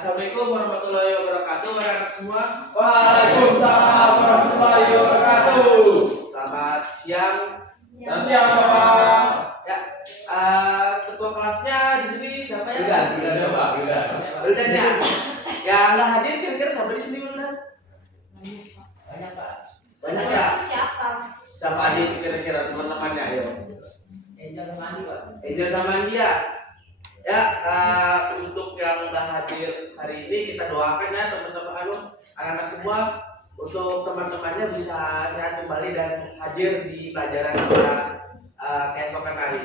Assalamualaikum warahmatullahi wabarakatuh, anak-anak semua. Waalaikumsalam warahmatullahi wabarakatuh. Selamat siang. Selamat siang Bapak. Ya, ketua kelasnya di sini siapa ya? Udah ada Pak, udah. Udah ya. Yang nggak hadir kira-kira siapa di sini udah? Banyak Pak. Banyak ya. Siapa? Siapa aja kira-kira teman-temannya? Ayo. Angel sama Andi Pak. Angel sama dia. Ya, untuk yang nggak hadir hari ini kita doakan ya teman-teman anak-anak semua untuk teman-temannya bisa sehat kembali dan hadir di pelajaran kita keesokan hari.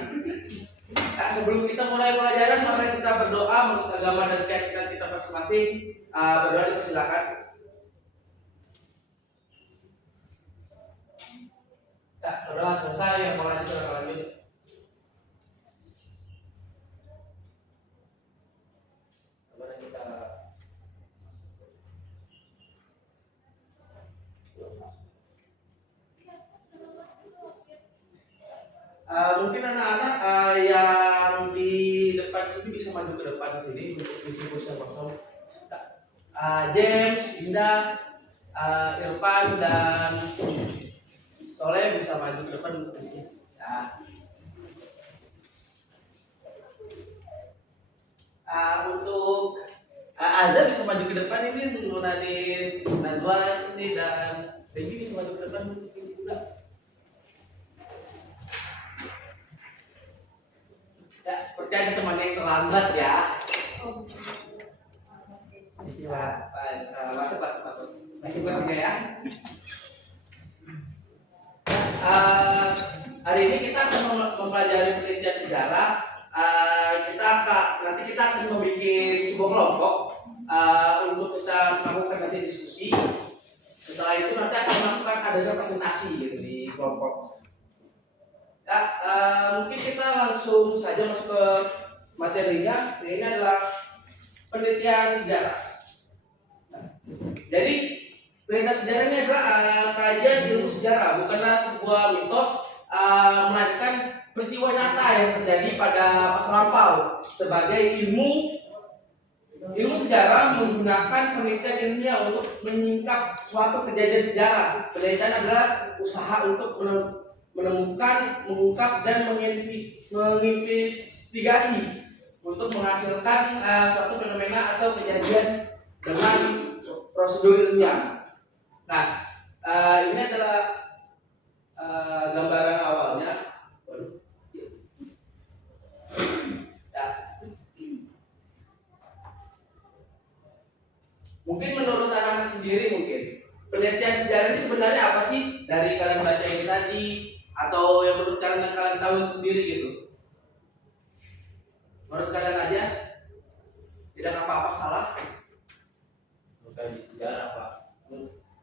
Nah, sebelum kita mulai pelajaran, mari kita berdoa menurut agama dan keyakinan kita masing-masing. Berdoa dipersilakan. Ya, berdoa selesai, yang mau lanjut silahkan lanjut. Mungkin anak-anak yang di depan sini bisa maju ke depan sini untuk diskusi kosong. James, Indah, Irfan dan Soleh bisa maju ke depan untuk sini. Ya. Untuk Azza bisa maju ke depan ini untuk Nadine, Nazwa ini dan Dewi bisa maju ke depan untuk sini juga. Ya, seperti ada teman yang terlambat ya. Masuk. Masing-masing ya. Hari ini kita akan mempelajari penelitian sejarah. Nanti kita akan membuat sebuah kelompok untuk kita melakukan nanti diskusi. Setelah itu nanti akan melakukan ada presentasi gitu di kelompok. Ya, mungkin kita langsung saja masuk ke materinya. Ini adalah penelitian sejarah. Jadi penelitian sejarah ini adalah kajian ilmu sejarah, bukanlah sebuah mitos, melainkan peristiwa nyata yang terjadi pada masa lampau. Sebagai ilmu sejarah menggunakan penelitian ilmiah untuk menyingkap suatu kejadian sejarah. Penelitian adalah usaha untuk menemukan, mengungkap dan menginvestigasi untuk menghasilkan suatu fenomena atau kejadian dengan prosedur ilmiah. Nah, ini adalah gambaran awalnya. Ya. Mungkin menurut anak-anak sendiri penelitian sejarah ini sebenarnya apa sih? Dari kalian baca ini tadi atau yang menurut kalian tahu sendiri gitu? Menurut kalian aja tidak apa-apa salah. Mengkaji sejarah Pak.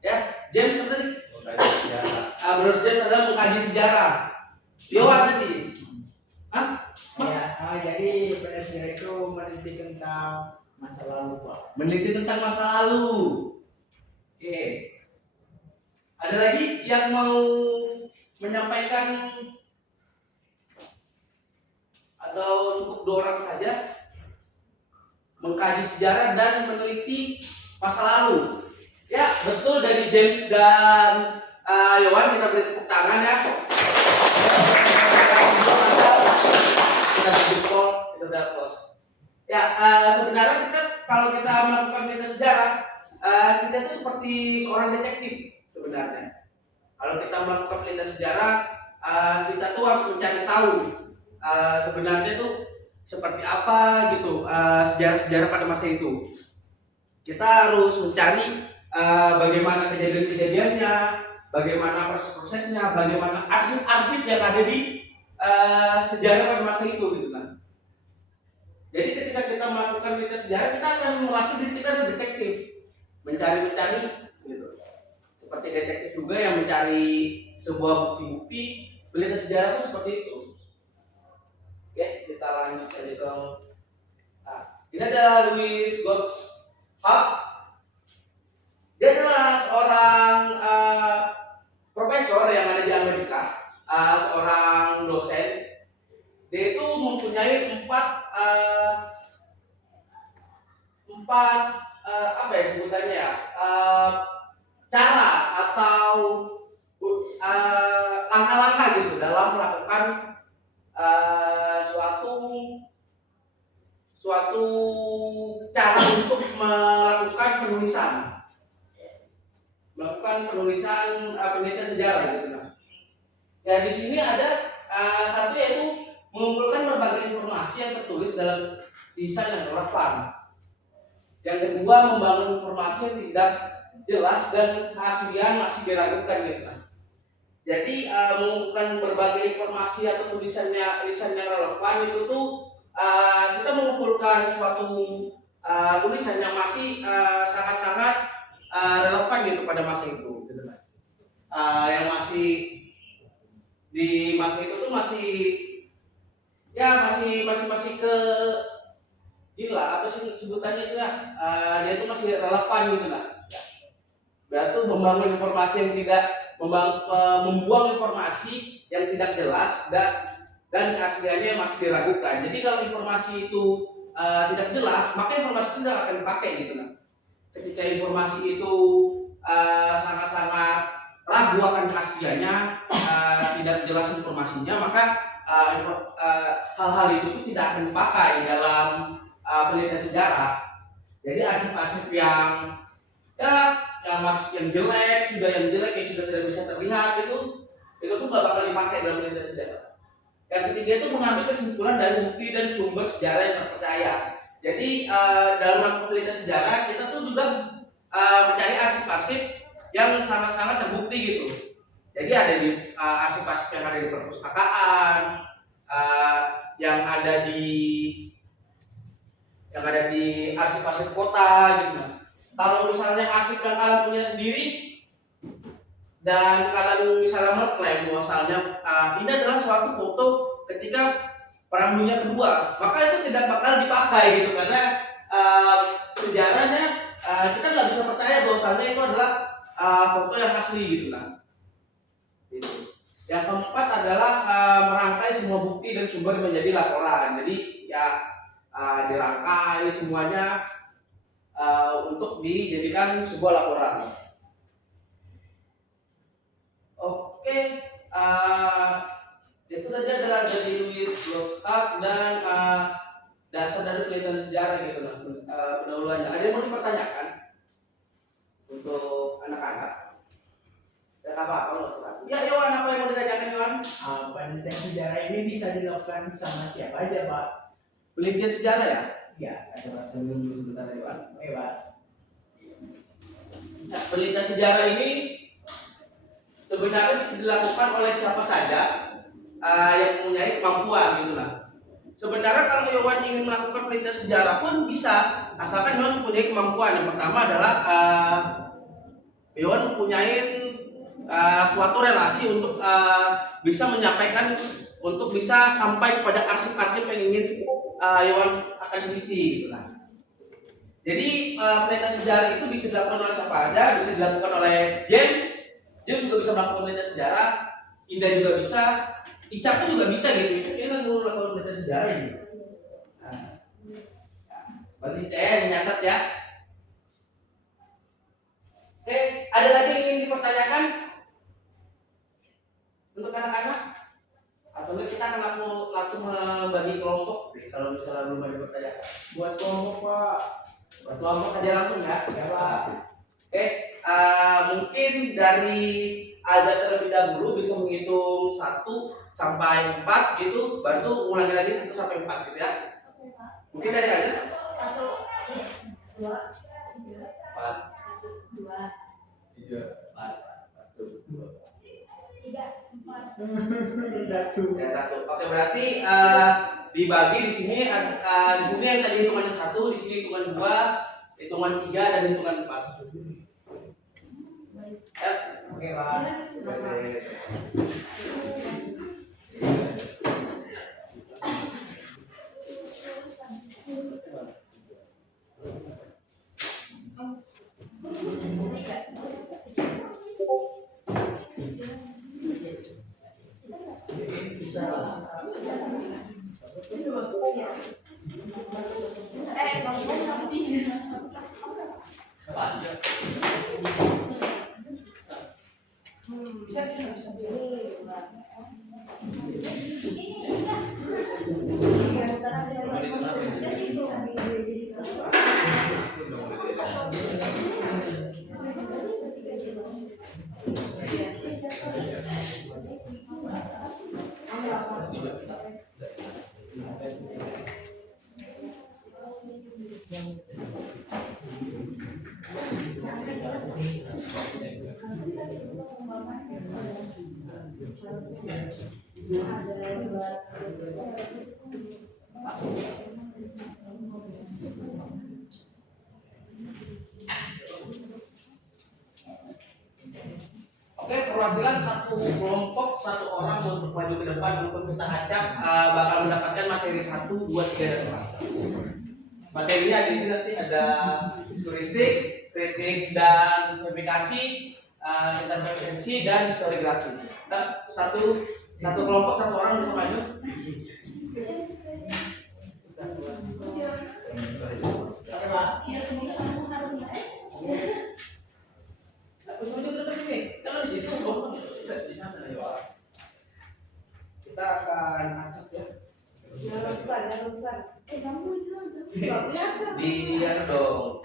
Ya, James tadi. Mengkaji sejarah. Menurut James adalah mengkaji sejarah. Yohan tadi. Hah? Ya, jadi penelitian sejarah itu meneliti tentang masa lalu Pak. Meneliti tentang masa lalu. Oke. Ada lagi yang mau menyampaikan atau cukup dua orang saja? Mengkaji sejarah dan meneliti masa lalu. Ya, betul dari James dan Yohan, kita beri tepuk tangan ya. Kita berjempol, kita beraplos. Ya, sebenarnya kalau kita melakukan penelitian sejarah, kita itu seperti seorang detektif sebenarnya. Kalau kita melakukan penelitian sejarah, kita tuh harus mencari tahu sebenarnya tuh seperti apa gitu sejarah-sejarah pada masa itu. Kita harus mencari bagaimana kejadian-kejadiannya, bagaimana proses-prosesnya, bagaimana arsip-arsip yang ada di sejarah pada masa itu gitu kan. Jadi ketika kita melakukan penelitian sejarah, kita akan merasa diri kita adalah detektif, mencari gitu. Seperti detektif juga yang mencari sebuah bukti-bukti. Penelitian sejarah itu seperti itu. Oke, kita lanjut saja ke ini adalah Louis Gottschalk. Dia adalah seorang profesor yang ada di Amerika, seorang dosen. Dia itu mempunyai empat 4 apa ya sebutannya ya, cara atau langkah-langkah gitu dalam melakukan suatu suatu cara untuk melakukan penulisan penelitian sejarah gitu. Nah, ya di sini ada satu yaitu mengumpulkan berbagai informasi yang tertulis dalam lisan yang relevan. Yang kedua, membangun informasi yang tidak jelas dan keaslian masih diragukan gitu. Jadi mengumpulkan berbagai informasi atau lisan yang relevan itu tuh kita mengumpulkan suatu tulisan yang masih sangat-sangat relevan gitu pada masa itu, gitu kan. Yang masih di masa itu tuh masih ke inilah apa sih sebutannya itu ya, dia itu masih relevan gitu lah. Berarti membangun informasi yang tidak membuang informasi yang tidak jelas dan keasliannya masih diragukan. Jadi kalau informasi itu tidak jelas, maka informasi itu tidak akan dipakai gitu lah. Ketika informasi itu sangat-sangat ragu akan keasliannya, tidak jelas informasinya, maka hal-hal itu tidak akan dipakai dalam penelitian sejarah. Jadi arsip-arsip yang jelek yang sudah tidak bisa terlihat itu tuh gak bakal dipakai dalam penelitian sejarah. Yang ketiga itu mengambil kesimpulan dari bukti dan sumber sejarah yang terpercaya. Jadi dalam penelitian sejarah kita tuh juga mencari arsip-arsip yang sangat-sangat terbukti gitu. Jadi ada di arsip-arsip yang ada di perpustakaan, yang ada di arsip-arsip kota gitu. Kalau misalnya arsip yang kalian punya sendiri dan kalian misalnya mengklaim bahwasanya ini adalah suatu foto ketika Perang Dunia Kedua, maka itu tidak bakal dipakai gitu karena sejarahnya kita nggak bisa percaya bahwasanya itu adalah foto yang asli gitu kan. Gitu. Yang keempat adalah merangkai semua bukti dan sumber menjadi laporan. Jadi ya dirangkai semuanya untuk dijadikan sebuah laporan. Oke, itu tadi adalah dari Louis Bloskap dan dasar dari penelitian sejarah gitu lah, pendahuluannya. Ada yang mau dipertanyakan untuk anak-anak? Ya apa-apa loh. Ya Iwan, apa yang mau ditanyakan Iwan? Penelitian sejarah ini bisa dilakukan sama siapa aja, Pak? Penelitian sejarah ya? Ya, Coba tunggu dulu sebentar ya Iwan. oke, Pak. Nah, penelitian sejarah ini sebenarnya bisa dilakukan oleh siapa saja yang mempunyai kemampuan gitu lah. Sebenarnya kalau Iwan ingin melakukan penelitian sejarah pun bisa, asalkan Iwan mempunyai kemampuan. Yang pertama adalah Iwan mempunyai suatu relasi untuk bisa menyampaikan, untuk bisa sampai kepada arsip-arsip yang ingin Iwan akan teliti gitu lah. Jadi penelitian sejarah itu bisa dilakukan oleh siapa aja, bisa dilakukan oleh James juga bisa melakukan penelitian sejarah, Indah juga bisa, Ica pun juga bisa gitu. Itu kita dulu melakukan penelitian sejarah ini. Nah, bagi saya yang nyatat ya. Oke, ada lagi yang ingin dipertanyakan untuk anak-anak? Atau enggak kita akan langsung membagi kelompok kalau misalnya belum ada pertanyaan. Buat kelompok, Pak. Buat kelompok aja langsung ya. Ya, Pak. Oke, mungkin dari Alda terlebih dahulu bisa menghitung 1 sampai 4 gitu, baru ulangi lagi 1 sampai 4 gitu ya. Oke, Pak. Mungkin dari Alda 1, 2, 3, 4, 2, 3, 4, 1, 2. 3, 4. ya 1. Oke, berarti dibagi di sini yang tadi hitungannya 1, di sini hitungan 2, hitungan 3 dan hitungan 4. Ya. Oke, Pak. Bang, Oke, perwakilan satu kelompok, satu orang untuk maju ke depan untuk kita ajak bakal mendapatkan materi 1, 2, 3 dan 4. Materinya ini nanti ada historistik, kritik dan verifikasi, intervensi dan historiografi. Nah, satu kelompok, satu orang bisa maju. Oke, Pak. Jangan di situ, di sana ya. Kita akan angkat ya. Di anu dong.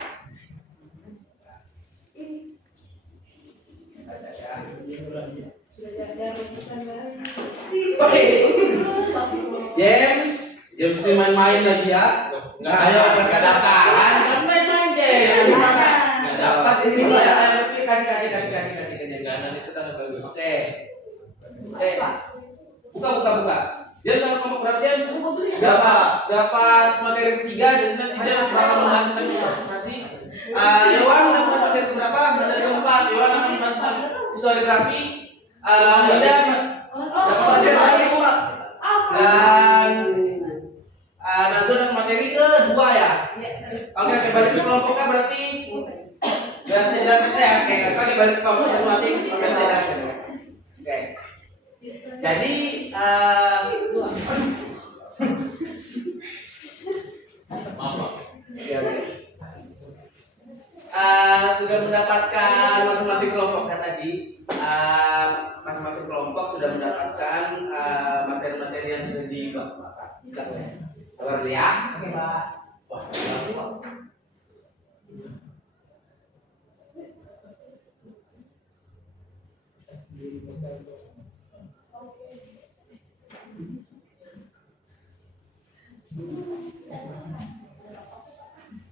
James main-main lagi ya. Nah, ayo perkataan kan main-main James. Nggak dapat ini. Ya, kasih. Ganan itu kan bagus. Oke. Buka. Dia dapat kelompok berapa James? Dapat materi ketiga dan dia bakal membantu presentasi. Iwan dapat materi berapa? Materi 4. Iwan akan membantu historiografi. Ida dapat materi 2. Dan Nazul dapat materi kedua ya. Oke, balik ke kelompoknya berarti. Biar saya jelaskan ya. Oke, balik ke kelompok masing-masing. Biar saya jelaskan. Oke. Jadi sudah mendapatkan masing-masing kelompoknya tadi. Masing-masing kelompok sudah mendapatkan materi-materi yang sudah dibacakan. Sabar ya. Oke, Pak. Wah,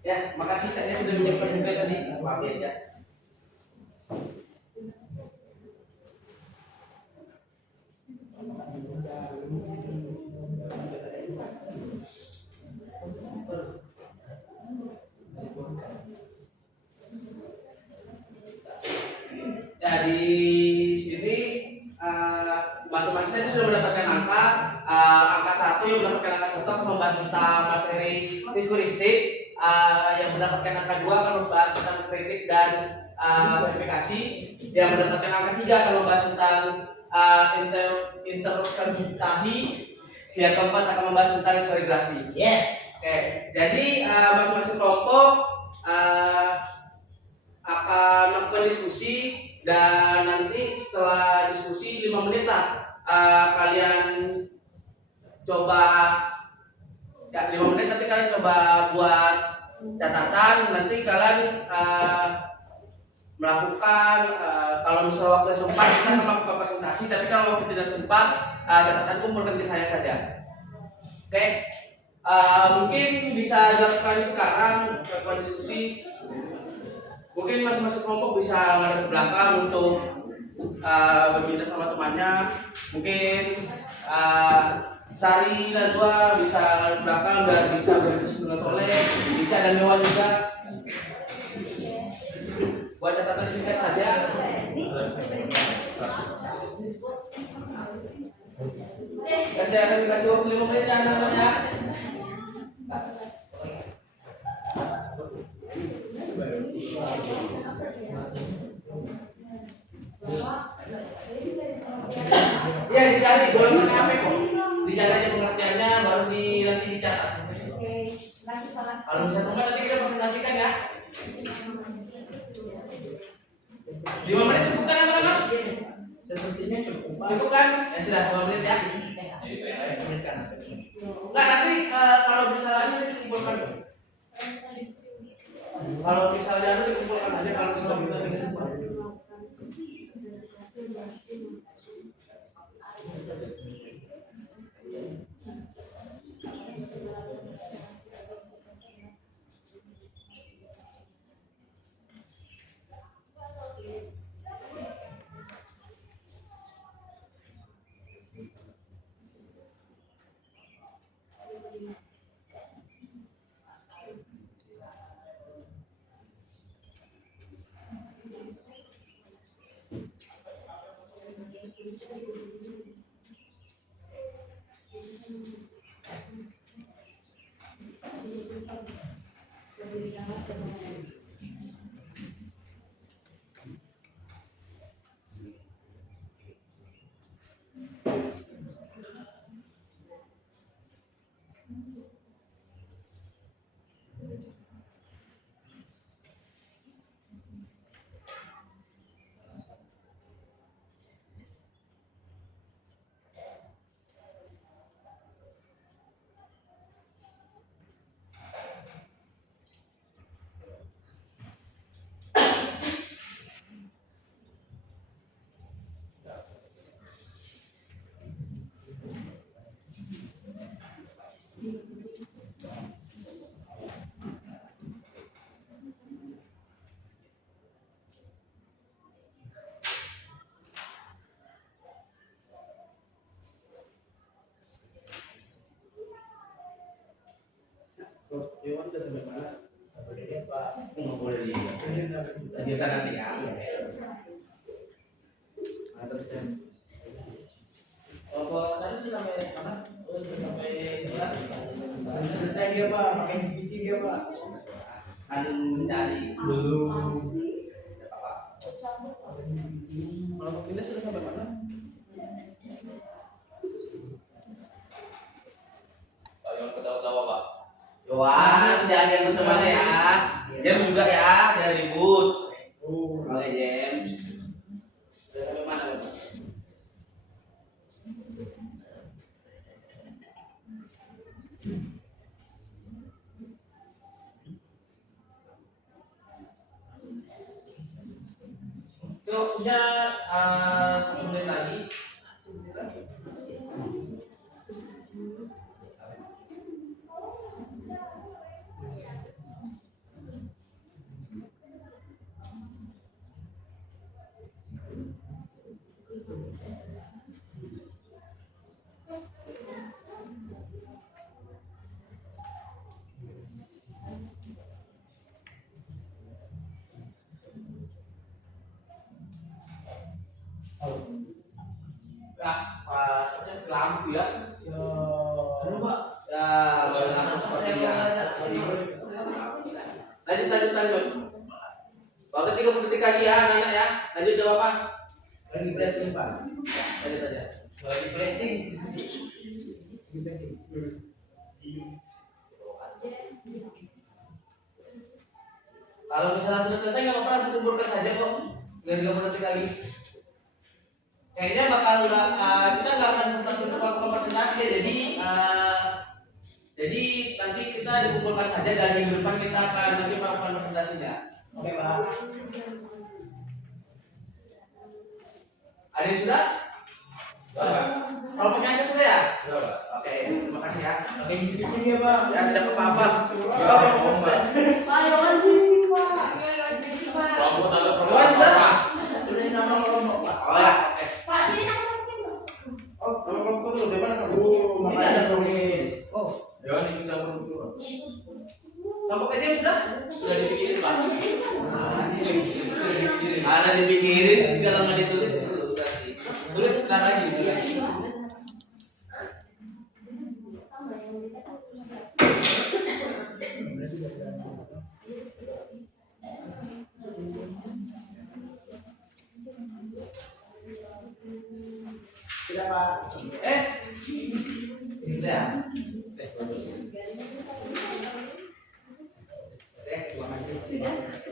ya, makasih Cak ya sudah menyiapkan juga tadi. Maaf ya. Ya, di sini masing-masing tadi sudah mendapatkan angka 1 yang mendapatkan angka 1 akan membahas tentang materi linguistik, yang mendapatkan angka 2 akan membahas tentang kritik dan verifikasi, yang mendapatkan angka 3 akan membahas tentang interpretasi, yang keempat akan membahas tentang historiografi. Yes. Oke, jadi masing-masing kelompok akan melakukan diskusi dan nanti setelah diskusi 5 menit lah kalian coba ya 5 menit nanti kalian coba buat catatan, nanti kalian melakukan kalau misalnya waktu sempat kita akan melakukan presentasi, tapi kalau waktu tidak sempat catatan kumpulkan ke saya saja. Oke. Mungkin bisa dilakukan sekarang melakukan diskusi. Mungkin masing-masing kelompok bisa ngadep ke belakang untuk berbicara sama temannya. Mungkin Sari dan Dua bisa ngadep ke belakang dan bisa berdiskusi dengan Soleh, bisa dan Dewan juga. Buat catatan singkat saja. Saya akan dikasih waktu 5 menit ya anak-anaknya. Ya dicari golongan HP kok. Dicari aja pengertiannya baru nanti dicatat. Oke, lagi salah. Kalau bisa sempat nanti kita presentasikan ya. 5 menit cukup kan anak-anak? Sepertinya cukup Pak. Cukup kan? Ya sudah 2 menit ya. Tuliskan. Enggak nanti kalau misalnya ini dikumpulkan. Kalau misalnya itu dikumpulkan aja kalau misalnya kita ingin semua. Iwan udah sampai mana? Nggak boleh lanjutkan nanti ya. Nah, terus ya. Kalau tadi sih sampai mana? Oh, sampai mana? Selesai dia Pak, pakai GPT dia Pak. Kan mencari Belum. kalau pemilih sudah sampai mana? Yang ketawa-tawa Pak. Yohan, jangan ganggu temannya ya. James juga ya, jangan ribut. Oke James. Sudah sampai mana Bapak? Tuh, punya 10 menit lagi. Sepertinya lampu ya. Aduh Pak. Ya, baru sama sepertinya. Lanjut. Waktu 30 detik lagi ya, anak-anak ya. Lanjut jawab Pak. Lagi plating Pak. Lanjut aja. Lagi plating. Kalau misalnya sudah selesai nggak apa-apa, langsung kumpulkan saja kok. Biar 30 detik lagi. Kayaknya bakal nggak, kita nggak akan sempat untuk waktu presentasi ya. Jadi nanti kita dikumpulkan saja dan minggu depan kita akan nanti melakukan presentasinya. Oke Pak. Ada yang sudah? Kalau pakai akses sudah ya? Sudah Pak. Oke, terima kasih ya. Pakai GPT dia Pak. Ya, tidak apa-apa. Pak, Yohan puisi Pak. Kelompok satu Yohan kelompok sudah? Pak. Tulis nama kelompok Pak. Oh ya, oke. Pak, ini aku mungkin Pak. Oh, kelompok dulu, di mana kamu? Ini makanya ada tulis. Oh, Dewan ikut campur dulu. kelompok aja sudah? Sudah dipikirin Pak. Ada dipikirin, tinggal nggak ditulis dulu berarti. Tulis sebentar lagi. Sama yang dikatakan. Sudah Pak. Ini ya. Terima kasih. Sudah.